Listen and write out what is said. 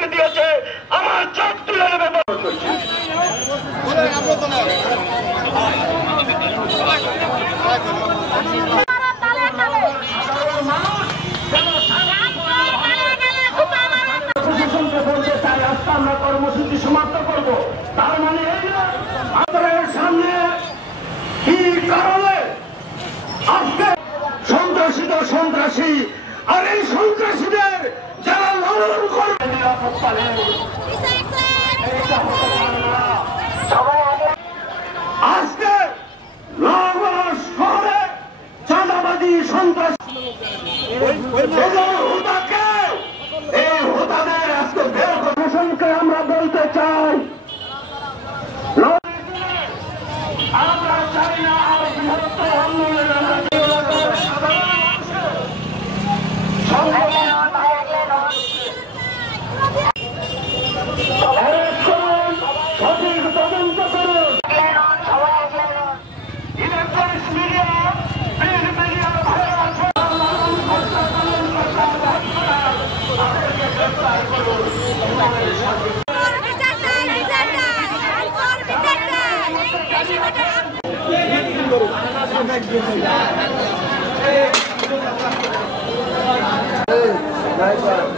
হুমকি দিয়েছে আমার চোখ তুলে নেবে। বলতে চাই আজকে আমরা কর্মসূচি সমাপ্ত করব, তার মানে এই না আপনাদের সামনে কি কারণে আজকে সন্ত্রাসী আর এই সন্ত্রাসীদের যারা লালন করবে নিরাপত্তা নেই। আজকে নগর শহরে চাঁদাবাদী সন্ত্রাস এই হোতাদের আজকে বের প্রশাসনকে আমরা বলতে চাই আমরা চাই না আর বৃহত্তর আন্দোলনের সঠিক তদন্ত করুন। ইলেকট্রনিক্স মিডিয়া প্রিন্ট মিডিয়া তাদেরকে গ্রেফতার করুন। Nice one.